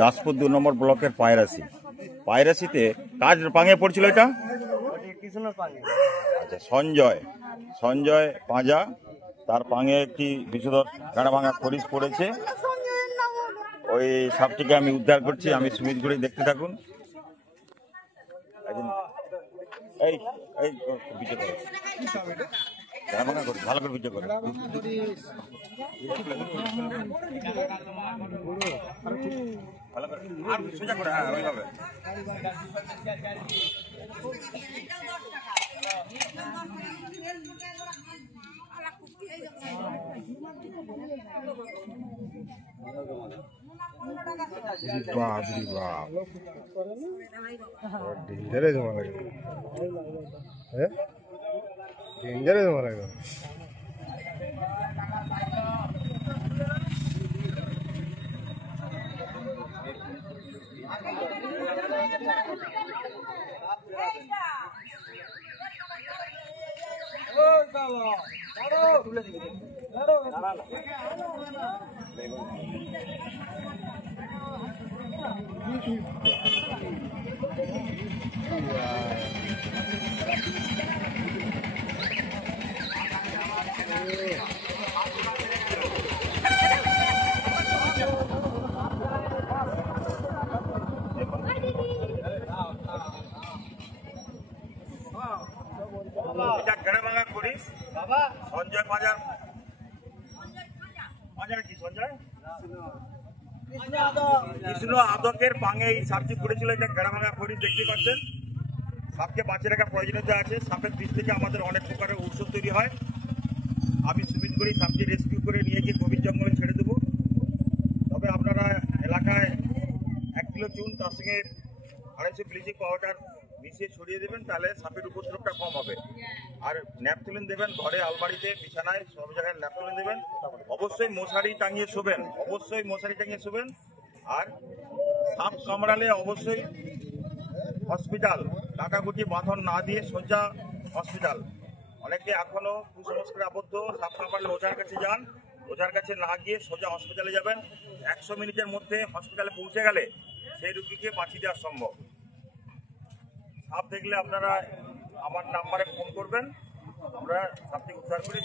দাসপুর 2 নম্বর ব্লকের পায়রাশিতে কাজ পাঙে পড়ছিল এটা। আচ্ছা, সঞ্জয় পাঁজা, তার পাঙে একটি বিষধর গাড়া ভাঙা খরিশ পড়েছে। ওই সাপটিকে আমি উদ্ধার করছি, আমি সুমিত গুড়ি, দেখতে থাকুন। এই এই ভিডিও করো, গাড়া ভাঙা করি, ভালো করে ভিডিও করো। আর সোজা করে, হ্যাঁ ওইভাবে। डेंजर है तुम्हारा एकदम, डेंजर है तुम्हारा एकदम। সঞ্জয় পাঁজার কি সঞ্জয় কৃষ্ণ আদকের পাঙে এই সাপটি পড়েছিল। এটা গেড়া ভাঙা খড়ি দেখতে পাচ্ছেন। সাপকে বাঁচিয়ে রাখার প্রয়োজনীয়তা আছে। সাপের বিষ থেকে আমাদের অনেক প্রকারের ঔষধ তৈরি হয়। আমি সুমিত করি সাপটি রেস্কিউ করে নিয়ে গিয়ে গভীর জঙ্গলে ছেড়ে দেবো। তবে আপনারা এলাকায় 1 কিলো চুন, তার সঙ্গে 250 ব্লিচিং পাউডার মিশিয়ে ছড়িয়ে দেবেন, তাহলে সাপের উপদ্রবটা কম হবে। আর ন্যাপথলিন দেবেন, ঘরে আলমারিতে বিছানায় সব জায়গায় ন্যাপথলিন দেবেন। অবশ্যই মশারি টাঙিয়ে শোবেন। আর সাপ কামড়ালে অবশ্যই হসপিটাল, টাকা গুটি বাঁধন না দিয়ে সোজা হসপিটাল। অনেকে এখনো কুসংস্কারে আবদ্ধ, সাপ কামড়ালে ওঝার কাছে যান, ওঝার কাছে না গিয়ে সোজা হসপিটালে যাবেন। 100 মিনিটের মধ্যে হসপিটালে পৌঁছে গেলে সেই রোগীকে বাঁচিয়ে দেওয়া সম্ভব। সাপ দেখলে আপনারা আমার নাম্বারে ফোন করবেন, আমরা সাপটি উদ্ধার করে